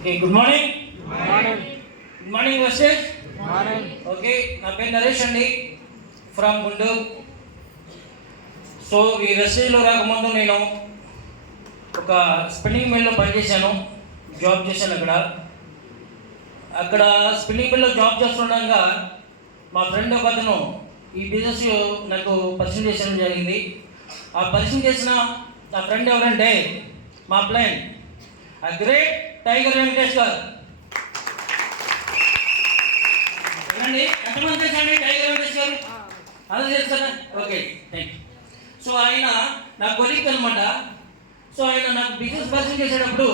Okay, good morning. Good morning versus. Okay, నా పేరు నరేష్ అండి, ఫ్రమ్ గుంటూరు. సో ఈ వెస్టేజ్లో రాకముందు నేను ఒక స్పిన్నింగ్ మిల్లో పనిచేశాను, జాబ్ చేశాను. అక్కడ స్పిన్నింగ్ మిల్లో జాబ్ చేస్తుండగా మా ఫ్రెండ్ ఒక అతను ఈ బిజినెస్ నాకు పరిచయం చేసడం జరిగింది. ఆ పరిచయం చేసిన నా ఫ్రెండ్ ఎవరంటే మా ప్లాన్ ఆ గ్రేట్ టైగర్ వెంకటేష్ గారు. ఏమండి, ఎంతమంది తెలుసండి టైగర్ వెంకటేష్ గారు? అలా చేస్తారా? Okay, thank you. సో ఆయన నా కొలీగ్ అనమాట. సో ఆయన నాకు బిజినెస్ పరిచయం చేసేటప్పుడు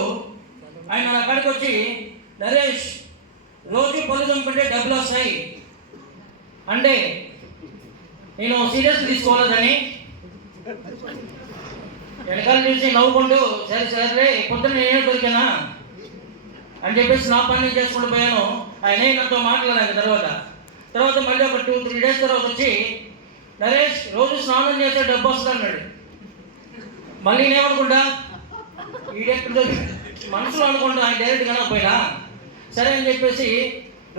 ఆయన నా కాడికి వచ్చి, నరేష్ రోజు పళ్ళు చంపుకుంటే డబ్బులు వస్తాయి అంటే నేను సీరియస్ తీసుకోవాలని వెనకాల చూసి నవ్వుకుంటూ, సరే సరే పొద్దున్న నేనే దొరికానా అని చెప్పేసి నా పని చేసుకుంటూ పోయాను. ఆయన నాతో మాట్లాడాను. తర్వాత మళ్ళీ ఒక 2-3 డేస్ తర్వాత వచ్చి, నరేష్ రోజు స్నానం చేస్తే డబ్బు వస్తుంది అన్నాడు. మళ్ళీ నేనేమనుకుంటా, ఈడెక్కడ మనసులో అనుకుంటా, ఆయన డైరెక్ట్ కనకపోయినా సరే అని చెప్పేసి,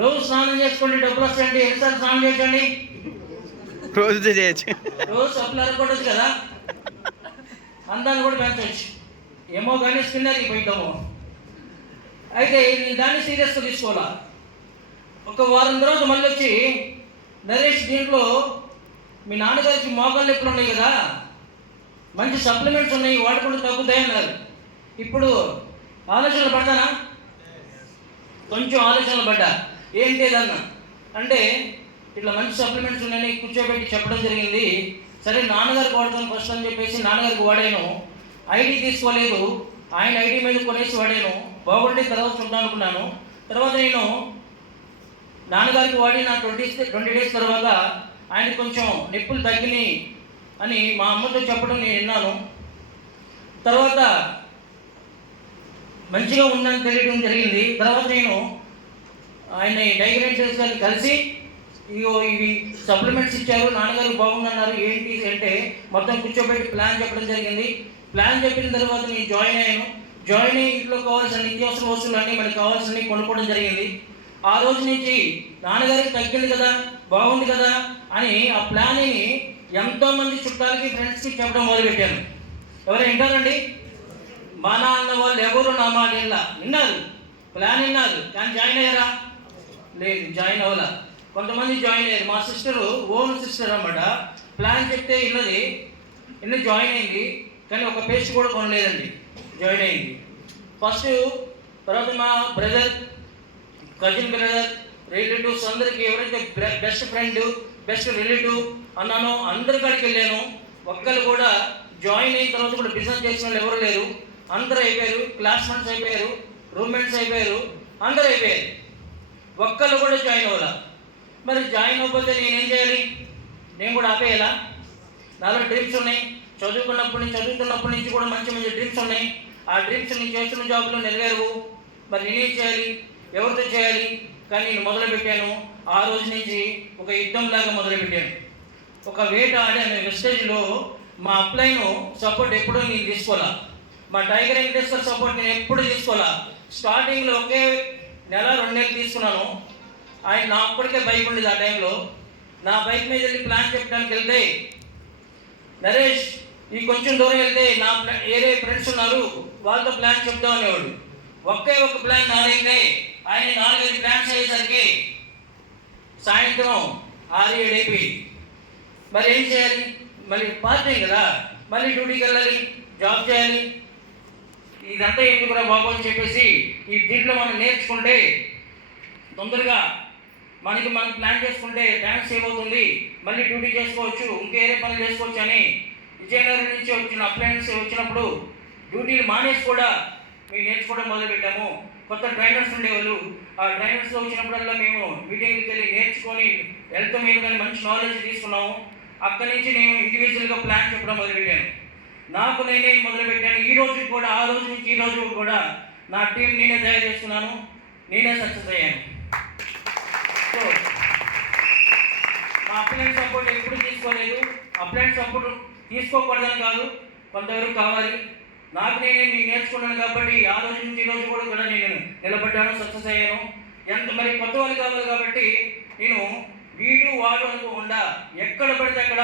రోజు స్నానం చేసుకోండి డబ్బులు వస్తాయండి, ఎన్నిసార్లు స్నానం చేయొచ్చండి? రోజు చేయొచ్చు. రోజు సబ్బులు అరగకూడదు కదా, అందాన్ని కూడా పెంచవచ్చు ఏమో, కానీ స్కిన్నర్కి పోయిద్దాము. అయితే నేను దాన్ని సీరియస్గా తీసుకోవాలా. ఒక వారం తర్వాత మళ్ళీ వచ్చి, నరేష్ దీంట్లో మీ నాన్నగారికి మోకాళ్ళు నొప్పులు ఉన్నాయి కదా, మంచి సప్లిమెంట్స్ ఉన్నాయి, వాడుకుంటూ తగ్గుతాయి అన్నారు. ఇప్పుడు ఆలోచనలు పడతానా? కొంచెం ఆలోచనలు పడ్డా. ఏంటి ఏదన్నా అంటే, ఇట్లా మంచి సప్లిమెంట్స్ ఉన్నాయని కూర్చోబెట్టి చెప్పడం జరిగింది. సరే నాన్నగారికి వాడతాను ఫస్ట్ అని చెప్పేసి నాన్నగారికి వాడాను. ఐడి తీసుకోలేదు, ఆయన ఐడి మీద కొనేసి వాడాను. బాగుంటే తర్వాత చూద్దాం అనుకున్నాను. తర్వాత నేను నాన్నగారికి వాడి నా 20 డేస్ తర్వాత ఆయన కొంచెం నొప్పులు తగ్గినాయి అని మా అమ్మతో చెప్పడం నేను విన్నాను. తర్వాత మంచిగా ఉందని తెలియడం జరిగింది. తర్వాత నేను ఆయన డైగ్రెంటర్స్ గారిని కలిసి, ఇగో ఇవి సప్లిమెంట్స్ ఇచ్చారు, నాన్నగారు బాగుందన్నారు, ఏంటి అంటే మొత్తం కూర్చోబెట్టి ప్లాన్ చెప్పడం జరిగింది. ప్లాన్ చెప్పిన తర్వాత నేను జాయిన్ అయ్యాను. జాయిన్ అయ్యి ఇంట్లో కావాల్సిన నిత్యావసర వస్తువులు అన్నీ మనకు కావాల్సినవి కొనుక్కోవడం జరిగింది. ఆ రోజు నుంచి నాన్నగారికి తగ్గింది కదా, బాగుంది కదా అని ఆ ప్లాన్ని ఎంతోమంది చుట్టాలకి, ఫ్రెండ్స్కి చెప్పడం మొదలుపెట్టాను. ఎవరు వింటారండి? మా నాన్న వాళ్ళు ఎవరు నా మాట విన్నారు, ప్లాన్ విన్నారు, కానీ జాయిన్ అయ్యారా? లేదు, జాయిన్ అవ్వాలా. కొంతమంది జాయిన్ అయ్యారు. మా సిస్టరు, ఓన్ సిస్టర్ అన్నమాట, ప్లాన్ చెప్తే ఇల్లు జాయిన్ అయింది, కానీ ఒక పేస్ట్ కూడా కొనలేదండి, జాయిన్ అయింది ఫస్ట్. తర్వాత మా బ్రదర్, కజిన్ బ్రదర్, రిలేటివ్స్ అందరికీ ఎవరైతే బెస్ట్ ఫ్రెండ్, బెస్ట్ రిలేటివ్ అన్నానో అందరి కాడికి వెళ్ళాను. ఒక్కరు కూడా జాయిన్ అయిన తర్వాత కూడా బిజినెస్ చేసిన వాళ్ళు ఎవరు లేరు. అందరూ అయిపోయారు, క్లాస్మేట్స్ అయిపోయారు, రూమ్మేట్స్ అయిపోయారు, అందరూ అయిపోయారు. ఒక్కళ్ళు కూడా జాయిన్ అవ్వాలా. మరి జాయిన్ అవ్వకపోతే నేనేం చేయాలి? నేను కూడా ఆపేయాలా? నాలో డ్రీమ్స్ ఉన్నాయి, చదువుతున్నప్పటి నుంచి కూడా మంచి మంచి డ్రీమ్స్ ఉన్నాయి. ఆ డ్రీమ్స్ నేను చేస్తున్న జాబ్లో నెరవేరవు. మరి నేనేం చేయాలి? ఎవరితో చేయాలి? కానీ నేను మొదలుపెట్టాను. ఆ రోజు నుంచి ఒక యుద్ధంలాగా మొదలుపెట్టాను. ఒక వేట ఆడాను వెస్టేజ్లో. మా అప్లైను సపోర్ట్ ఎప్పుడూ నేను తీసుకోవాలా, మా టైగర్ వెంకటేశ్వర్ సపోర్ట్ నేను ఎప్పుడు తీసుకోవాలా. స్టార్టింగ్లో ఒకే 1-2 నెలలు తీసుకున్నాను. ఆయన నా అప్పటికే బైక్ ఉండేది. ఆ టైంలో నా బైక్ మీద వెళ్ళి ప్లాన్ చెప్పడానికి వెళ్తే, నరేష్ ఈ కొంచెం దూరం వెళ్తే నా ఏరే ఫ్రెండ్స్ ఉన్నారు, వాళ్ళతో ప్లాన్ చెప్తాం అనేవాడు. ఒకే ఒక ప్లాన్ నాదైతే ఆయన 4-5 ప్లాన్స్ అయ్యేసరికి సాయంత్రం 6-7 అయిపోయి. మరి ఏం చేయాలి? మళ్ళీ పార్ట్ టైం కదా, మళ్ళీ డ్యూటీకి వెళ్ళాలి, జాబ్ చేయాలి. ఇదంతా ఎందుకు కూడా బాబు అని చెప్పేసి, ఈ దీంట్లో మనం నేర్చుకుంటే తొందరగా మనం ప్లాన్ చేసుకుంటే టైం సేవ్ అవుతుంది, మళ్ళీ డ్యూటీ చేసుకోవచ్చు, ఇంకేరే పనులు చేసుకోవచ్చు అని విజయనగరం నుంచి వచ్చిన అప్లయన్స్ వచ్చినప్పుడు డ్యూటీలు మానేసి కూడా మేము నేర్చుకోవడం మొదలుపెట్టాము. కొత్త ట్రైనర్స్ ఉండేవాళ్ళు. ఆ ట్రైనర్స్లో వచ్చినప్పుడల్లా మేము మీటింగ్కి వెళ్ళి నేర్చుకొని హెల్త్ మీద కానీ మంచి నాలెడ్జ్ తీసుకున్నాము. అక్కడి నుంచి నేను ఇండివిజువల్గా ప్లాన్ చెప్పడం మొదలుపెట్టాను. నాకు నేనే మొదలుపెట్టాను. ఈ రోజు కూడా, ఆ రోజు నుంచి ఈ రోజు కూడా నా టీం నేనే తయారు చేసుకున్నాను, నేనే సక్సెస్ అయ్యాను. సో మా అప్లైన్ సపోర్ట్ ఎప్పుడు తీసుకోలేదు. అప్లైన్ సపోర్ట్ తీసుకోకూడదని కాదు, కొంతవరకు కావాలి. నాకు నేను నేర్చుకున్నాను కాబట్టి ఆ రోజు నుంచి ఈ రోజు కూడా నేను నిలబడ్డాను, సక్సెస్ అయ్యాను. ఎంత మరి కొత్త వాళ్ళు కావాలి కాబట్టి నేను వీడు వాడు అనుకోకుండా ఎక్కడ పడితే అక్కడ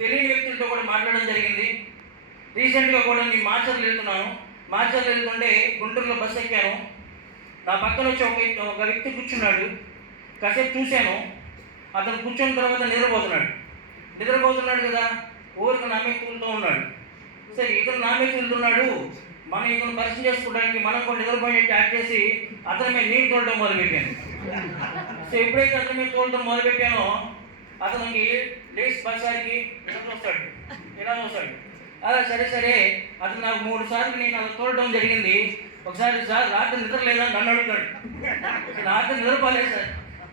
తెలియని వ్యక్తులతో కూడా మాట్లాడడం జరిగింది. రీసెంట్గా కూడా నేను మాచర్లు వెళ్తున్నాను. మాచర్లు వెళ్తుంటే గుంటూరులో బస్సు ఎక్కాను. నా పక్కన వచ్చి ఒక వ్యక్తి కూర్చున్నాడు. కాసేపు చూశాను. అతను కూర్చున్న తర్వాత నిద్రపోతున్నాడు కదా, ఊరికి నా మీద తూలుతూ ఉన్నాడు. సరే ఇతను నా మీద తూలుతున్నాడు, మనం ఇతను పరిచయం చేసుకోవడానికి మనం కూడా నిద్రపోయేట్టు యాక్ట్ చేసి అతని మీద నీళ్ళు తోలడం మొదలుపెట్టాను. సో ఎప్పుడైతే అతని మీద తోలడం మొదలుపెట్టానో అతనికి లేచి బస్సారికి ఇలా వస్తాడు. అలా సరే అతను నాకు 3 సార్లు నేను అలా తోలడం జరిగింది. ఒకసారి సార్ రాత్రి నిద్ర లేదని నన్ను అడుగుతాడు. రాత్రి నిద్రపోలేదు సార్,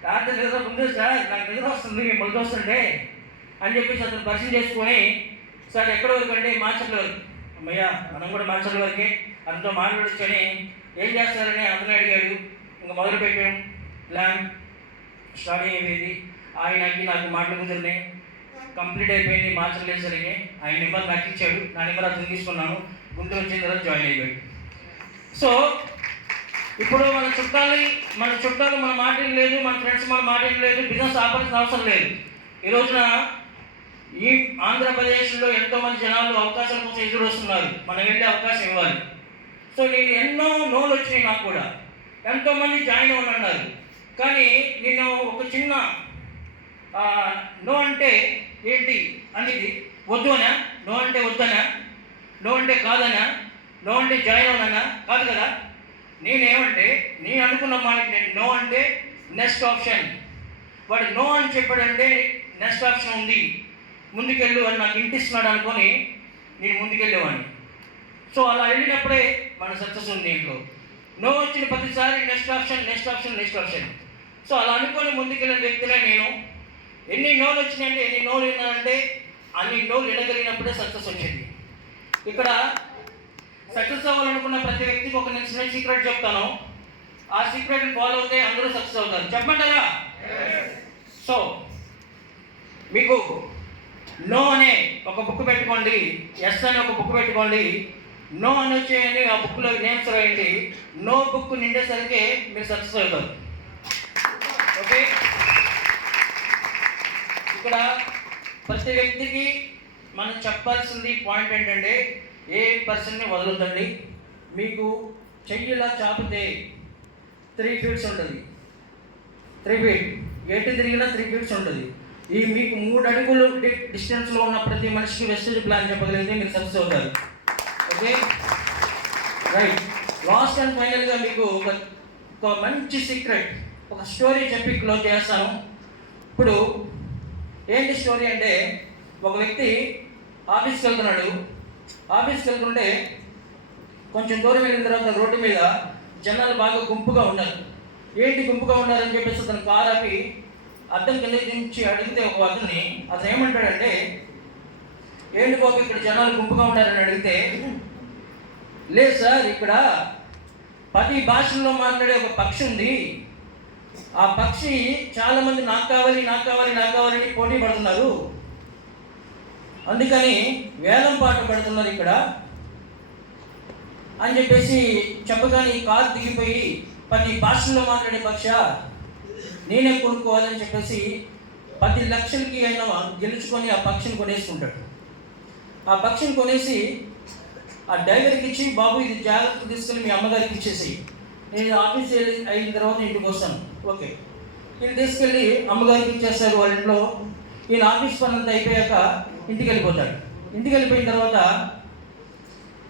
రాత్రి నిద్ర ఉంది సార్, నాకు నిద్ర వస్తుంది మొదలు వస్తుంటే అని చెప్పేసి అతను పరిచయం చేసుకొని, సార్ ఎక్కడి వరకు అంటే మాచర్ల వరకు. అమ్మయ్య మనం కూడా మాచర్ల వరకే, అతనితో మాట్లాడొచ్చని ఏం చేస్తారని అతను అడిగాడు. ఇంకా మొదలు పెట్టాం ప్లాన్ స్టార్ట్ అయ్యేది. ఆయనకి నాకు మాటలు కుదిరినాయి, కంప్లీట్ అయిపోయింది. మాచర్లు వేసరికి ఆయన నెంబర్ నాకు ఇచ్చాడు, నా నెంబర్ అతను తీసుకున్నాను. గుంటూరు వచ్చిన తర్వాత జాయిన్ అయిపోయాడు. సో ఇప్పుడు మన చుట్టాలు మన మాట లేదు, మన ఫ్రెండ్స్ మన మాట లేదు, బిజినెస్ ఆపాల్సిన అవసరం లేదు. ఈ రోజున ఈ ఆంధ్రప్రదేశ్లో ఎంతోమంది జనాలు అవకాశాల కోసం ఎదురు వస్తున్నారు, మనం వెళ్ళే అవకాశం ఇవ్వాలి. సో నేను ఎన్నో నోలు వచ్చినాయి, నాకు కూడా ఎంతోమంది జాయిన్ అవ్వనున్నారు. కానీ నేను ఒక చిన్న నో అంటే ఏంటి అనేది వద్దు అనా, నో అంటే వద్దనా, నో అంటే కాదనా, నో అంటే జాయిన్ అవునా, కాదు కదా. నేనేమంటే నేను అనుకున్న మాట, నేను నో అంటే నెక్స్ట్ ఆప్షన్, వాడు నో అని చెప్పాడంటే నెక్స్ట్ ఆప్షన్ ఉంది, ముందుకెళ్ళు అని నాకు ఇంటిస్తున్నాడు అనుకొని నేను ముందుకెళ్ళేవాడిని. సో అలా వెళ్ళినప్పుడే మన సక్సెస్ ఉంది దీంట్లో. నో వచ్చిన ప్రతిసారి నెక్స్ట్ ఆప్షన్. సో అలా అనుకొని ముందుకెళ్ళిన వ్యక్తులే నేను. ఎన్ని నోలు వచ్చినాయంటే, ఎన్ని నోలు విన్నానంటే అన్ని నోలు వినగలిగినప్పుడే సక్సెస్ వచ్చింది. ఇక్కడ సక్సెస్ అవ్వాలనుకున్న ప్రతి వ్యక్తికి ఒక నేను చిన్న సీక్రెట్ చెప్తాను. ఆ సీక్రెట్ని ఫాలో అవుతే అందరూ సక్సెస్ అవుతారు. చెప్పంటారా? సో మీకు నో అనే ఒక బుక్ పెట్టుకోండి, ఎస్ అనే ఒక బుక్ పెట్టుకోండి. నో అని వచ్చేయండి, ఆ బుక్లో నేమ్స్ రాయండి. నో బుక్ నిండేసరికి మీరు సక్సెస్ అవుతారు. ఓకే, ఇక్కడ ప్రతి వ్యక్తికి మనం చెప్పాల్సింది పాయింట్ ఏంటంటే, ఏ పర్సన్ని వదలొద్దండి. మీకు చెయ్యిలా చాపితే 3 ఫీట్స్ ఉంటుంది, 3 ఫీట్ ఎటు తిరిగినా 3 ఫీట్స్ ఉంటుంది. ఈ మీకు 3 అడుగులు డిస్టెన్స్లో ఉన్న ప్రతి మనిషికి వెస్టేజ్ ప్లాన్ చెప్పగలిగితే మీరు సక్సెస్ అవుతారు. Okay, right. లాస్ట్ అండ్ ఫైనల్గా మీకు ఒక మంచి సీక్రెట్, ఒక స్టోరీ చెప్పి క్లోజ్ చేస్తాను. ఇప్పుడు ఏంటి స్టోరీ అంటే, ఒక వ్యక్తి ఆఫీస్కి వెళ్తుంటే కొంచెం దూరం వెళ్ళిన తర్వాత రోడ్డు మీద జనాలు బాగా గుంపుగా ఉన్నారు. ఏంటి గుంపుగా ఉన్నారని చెప్పేసి అతను కారు ఆపి అద్దం కింద దించి అడిగితే ఒక అతను ఏమంటాడంటే, ఏంటి బాబు ఇక్కడ జనాలు గుంపుగా ఉన్నారని అడిగితే, లేదు సార్, ఇక్కడ 10 భాషల్లో మాట్లాడే ఒక పక్షి ఉంది. ఆ పక్షి చాలామంది నాకు కావాలని పోటీ పడుతున్నారు, అందుకని వేలం పాట పెడుతున్నారు ఇక్కడ అని చెప్పేసి చెప్పగానే ఈ కారు దిగిపోయి, 10 భాషల్లో మాట్లాడే పక్ష నేనే కొనుక్కోవాలని చెప్పేసి 10 లక్షలకి అయినా గెలుచుకొని ఆ పక్షిని కొనేసుకుంటాడు. ఆ పక్షిని కొనేసి ఆ డ్రైవర్కి ఇచ్చి, బాబు ఇది జాగ్రత్త తీసుకెళ్ళి మీ అమ్మగారికి ఇచ్చేసి, నేను ఆఫీస్ అయిన తర్వాత ఇంటికి వస్తాను. ఓకే, వీళ్ళు తీసుకెళ్ళి అమ్మగారికి ఇచ్చేస్తారు వాళ్ళ ఇంట్లో. ఈయన ఆఫీస్ పని అంతా అయిపోయాక ఇంటికి వెళ్ళిపోతాడు. ఇంటికి వెళ్ళిపోయిన తర్వాత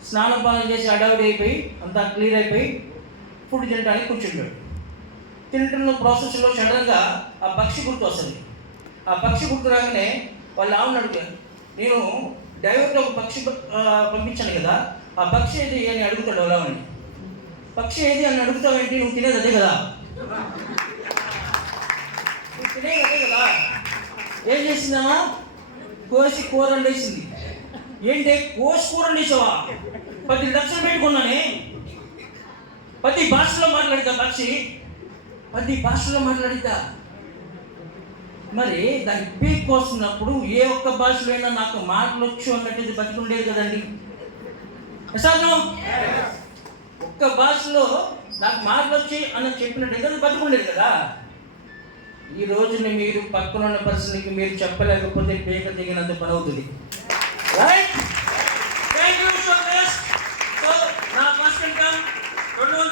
స్నానం పానం చేసి అడావిడి అయిపోయి అంతా క్లియర్ అయిపోయి ఫుడ్ తినడానికి కూర్చుంటాడు. తింటున్న ప్రాసెస్లో సడన్గా ఆ పక్షి గుర్తు వస్తుంది. ఆ పక్షి గుర్తు రాగానే వాళ్ళు ఆవును అడుగుతారు, నేను డ్రైవర్తో ఒక పక్షి పంపించాను కదా, ఆ పక్షి ఏది అని అడుగుతాడు. అలావని పక్షి ఏది అని అడుగుతావేంటి, నువ్వు తినేది అదే కదా, నువ్వు తినేది అదే కదా. ఏం చేసిందమ్మా, కోసి కూర వండేసింది. ఏంటి కోసి కూర వండేసావా? 10 లక్షలు పెట్టుకున్నానే. 10 భాషలో మాట్లాడితా పక్షి, 10 భాషలో మాట్లాడితా. మరి దాన్ని పీక్ వస్తున్నప్పుడు ఏ ఒక్క భాషలో అయినా నాకు మాటలు వచ్చు అన్నట్టు బతికుండేది కదండి. సార్ ఒక్క భాషలో నాకు మార్పులు వచ్చి అని చెప్పినట్టయితే అది బతుకుండేది కదా. ఈ రోజుని మీరు పక్కన ఉన్న పర్సన్కి మీరు చెప్పలేకపోతే పేక దిగినంత పని అవుతుంది. Right, thank you so much. So నా ఫస్ట్ ఇన్కమ్ 2